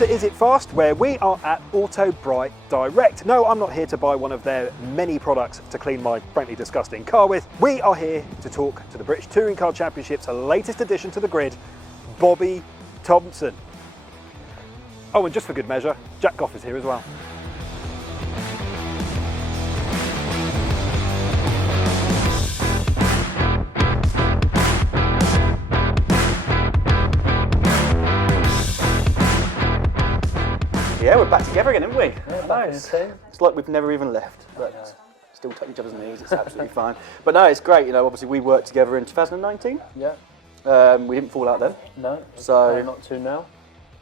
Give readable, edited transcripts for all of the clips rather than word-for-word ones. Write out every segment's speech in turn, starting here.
to Is It Fast, where we are at Auto Bright Direct. No, I'm not here to buy one of their many products to clean my frankly disgusting car with. We are here to talk to the British Touring Car Championship's latest addition to the grid, Bobby Thompson. Oh, and just for good measure, Jack Goff is here as well. Yeah, we're back together again, aren't we? Yeah, back in the team. It's like we've never even left, but still touching each other's knees. It's absolutely fine. But no, it's great. You know, obviously we worked together in 2019. Yeah. We didn't fall out then. No. So not too now.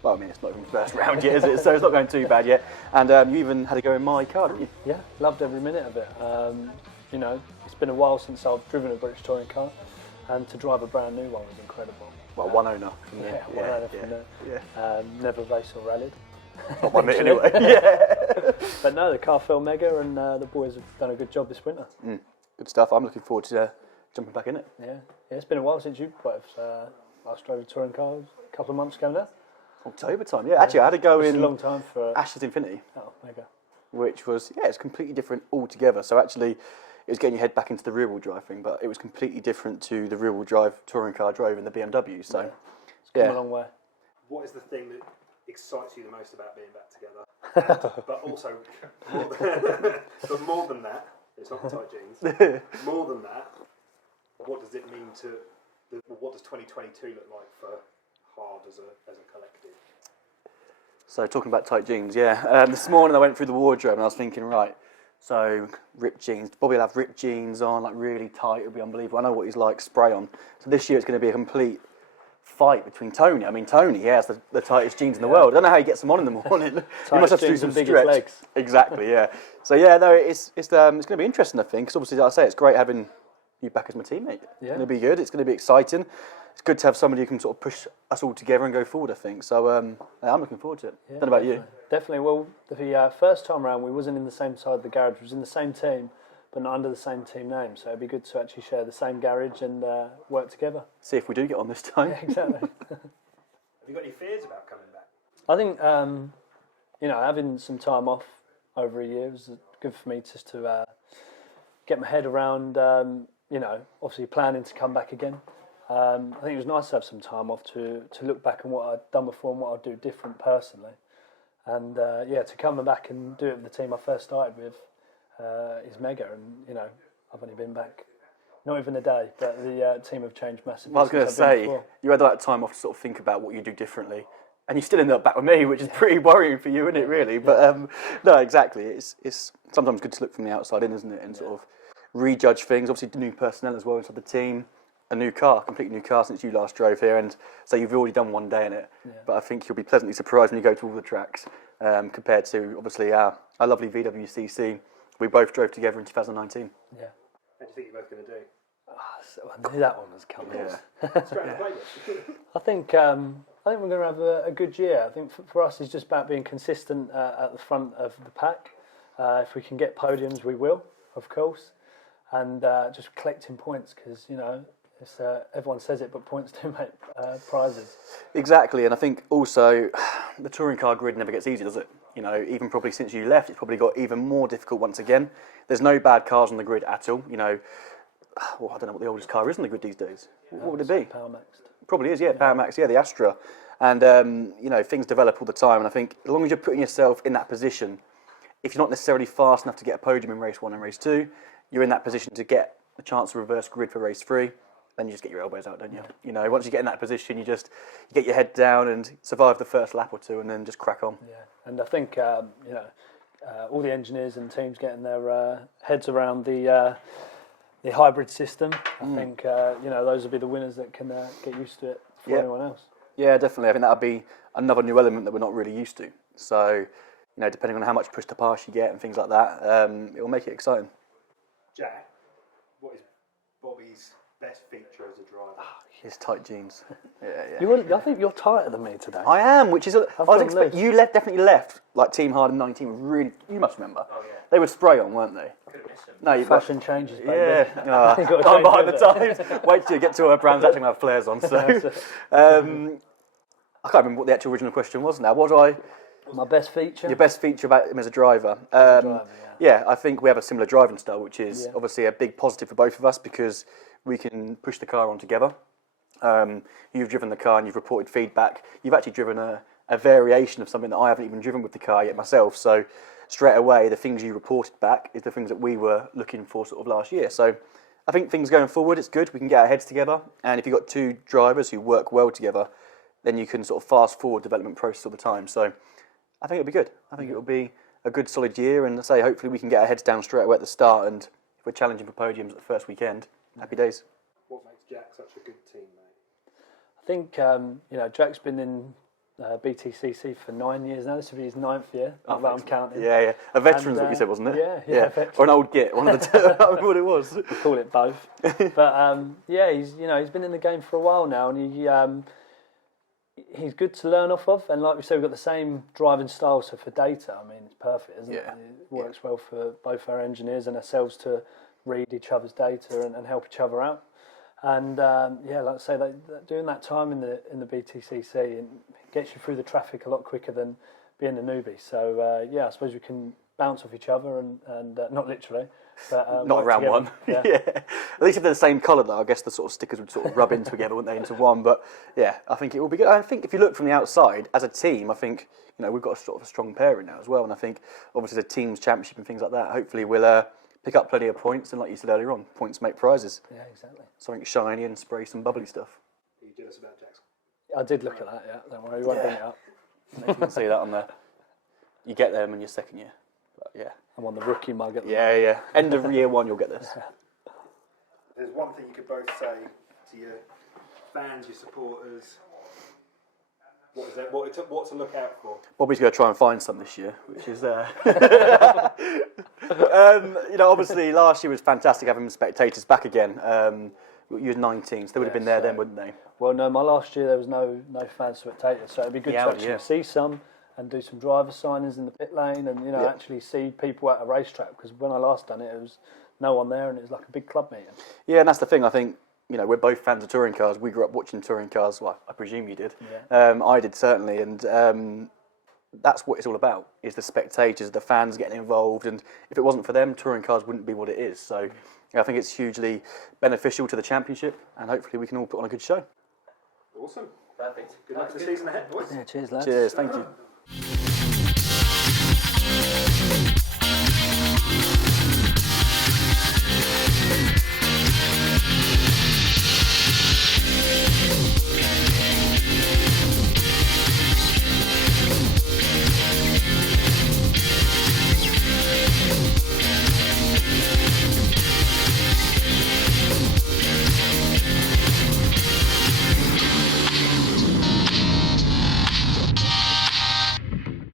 Well, I mean, it's not even the first round yet, is it? So it's not going too bad yet. And you even had to go in my car, didn't you? Yeah, loved every minute of it. You know, it's been a while since I've driven a British touring car, and to drive a brand new one was incredible. Well, one owner. One owner from there. Yeah. Never raced or rallied. Not one minute anyway. Yeah. But no, the car felt mega, and the boys have done a good job this winter. Good stuff. I'm looking forward to jumping back in it. Yeah, it's been a while since you both last drove a touring car. A couple of months ago now. October time, yeah. Actually, I had to go in a long time for Ash's Infinity. Oh, mega. Which was, it's completely different altogether. So actually, it was getting your head back into the rear-wheel drive thing, but it was completely different to the rear-wheel drive touring car I drove in the BMW. So, it's come a long way. What is the thing that excites you the most about being back together? But also, more than that, it's not the tight jeans. More than that, what does it mean what does 2022 look like for Hard as a collective? So talking about tight jeans, this morning I went through the wardrobe and I was thinking, right, so ripped jeans. Bobby will have ripped jeans on, like really tight. It'll be unbelievable. I know what he's like, spray on. So this year it's going to be a complete fight between Tony. I mean, Tony, he has the tightest jeans in the world. I don't know how he gets them on in the morning. He must have to do some stretch. Legs. Exactly, yeah. So no, it's going to be interesting, I think, because obviously, like I say, it's great having you back as my teammate. Yeah. It's going to be good. It's going to be exciting. It's good to have somebody who can sort of push us all together and go forward, I think. So I'm looking forward to it. Yeah, What about you? Definitely. Well, the first time round, we wasn't in the same side of the garage. We was in the same team, but not under the same team name. So it'd be good to actually share the same garage and work together. See if we do get on this time. Yeah, exactly. Have you got any fears about coming back? I think, having some time off over a year was good for me just to get my head around, obviously planning to come back again. I think it was nice to have some time off to look back on what I'd done before and what I'd do different personally. And, to come back and do it with the team I first started with is mega. And, I've only been back not even a day, but the team have changed massively. Well, I was going to say, you had that time off to sort of think about what you do differently, and you still ended up back with me, which is pretty worrying for you, isn't it, really? But no, exactly. It's sometimes good to look from the outside in, isn't it, and sort of rejudge things. Obviously, new personnel as well inside the team, a new car, completely new car since you last drove here, and so you've already done one day in it. Yeah. But I think you'll be pleasantly surprised when you go to all the tracks, compared to obviously our lovely VWCC. We both drove together in 2019. Yeah. What do you think you're both going to do? I knew that one was coming. Yeah. I think we're going to have a good year. I think for us it's just about being consistent at the front of the pack. If we can get podiums, we will, of course, and just collecting points because it's, everyone says it, but points do make prizes. Exactly, and I think also the touring car grid never gets easier, does it? Even probably since you left, it's probably got even more difficult once again. There's no bad cars on the grid at all. Well, I don't know what the oldest car is on the grid these days. What would it be? Power Maxed. Probably is, Power Max, the Astra. And, things develop all the time. And I think as long as you're putting yourself in that position, if you're not necessarily fast enough to get a podium in race 1 and race 2, you're in that position to get a chance to reverse grid for race 3. Then you just get your elbows out, don't you? Yeah. Once you get in that position, you get your head down and survive the first lap or two and then just crack on. Yeah, and I think, all the engineers and teams getting their heads around the hybrid system. I think those will be the winners that can get used to it for anyone else. Yeah, definitely. I think that'll be another new element that we're not really used to. So, depending on how much push to pass you get and things like that, it will make it exciting. Jack, what is Bobby's best feature as a driver? His tight jeans. Yeah. I think you're tighter than me today. I am, which is I was expecting. loose. You definitely left like Team Hard in 19. Really, you must remember. Oh yeah. They would spray on, weren't they? Could have missed them. No, you Fashion changes, baby. Yeah, I'm behind the times. Wait till you get to our brands actually have flares on. So, I can't remember what the actual original question was now. What do I... My best feature? Your best feature about him as a driver? Yeah, I think we have a similar driving style, which is obviously a big positive for both of us because we can push the car on together. You've driven the car and you've reported feedback. You've actually driven a variation of something that I haven't even driven with the car yet myself. So straight away, the things you reported back is the things that we were looking for sort of last year. So I think things going forward, it's good. We can get our heads together. And if you've got two drivers who work well together, then you can sort of fast forward development process all the time. So I think it'll be good. I think it'll be a good solid year, and say hopefully we can get our heads down straight away at the start, and if we're challenging for podiums at the first weekend, happy days. What makes Jack such a good teammate? I think Jack's been in BTCC for 9 years now. This will be his 9th year. I'm counting. Yeah. A veteran's what you said, wasn't it? Yeah. Or an old git. One of the two. I don't remember what it was. We call it both. But he's been in the game for a while now, and he's good to learn off of, and like we said, we've got the same driving style, so for data, I mean, it's perfect, isn't it? It works well for both our engineers and ourselves to read each other's data and help each other out. And like I say, doing that time in the BTCC, it gets you through the traffic a lot quicker than being a newbie. So I suppose we can bounce off each other and not literally, but not round together. one. Yeah. At least if they're the same colour, though, I guess the sort of stickers would sort of rub in together, wouldn't they, into one? But yeah, I think it will be good. I think if you look from the outside as a team, I think we've got a sort of a strong pairing now as well. And I think obviously the teams championship and things like that, hopefully we'll pick up plenty of points. And like you said earlier on, points make prizes. Yeah, exactly. Something shiny and spray some bubbly stuff. Are you jealous about Jackson? I did look at that. Yeah, don't worry, we won't bring it up. You can see that on there. You get them in your second year. But yeah. I'm on the rookie mug at the Yeah. End of year one, you'll get this. There's one thing you could both say to your fans, your supporters. What is that? What to look out for? Bobby's going to try and find some this year, which is obviously last year was fantastic having spectators back again. You were 19, so they would have been there then, wouldn't they? Well, no, my last year there was no fan spectators, so it'd be good to actually see some and do some driver signings in the pit lane, and actually see people at a racetrack. Because when I last done it, it was no one there, and it was like a big club meeting. Yeah, and that's the thing. I think we're both fans of touring cars. We grew up watching touring cars. Well, I presume you did. Yeah. I did certainly, and that's what it's all about: is the spectators, the fans getting involved. And if it wasn't for them, touring cars wouldn't be what it is. So I think it's hugely beneficial to the championship, and hopefully we can all put on a good show. Awesome. Perfect. Good luck to the season ahead, boys. Yeah, cheers, lads. Cheers. Thank you.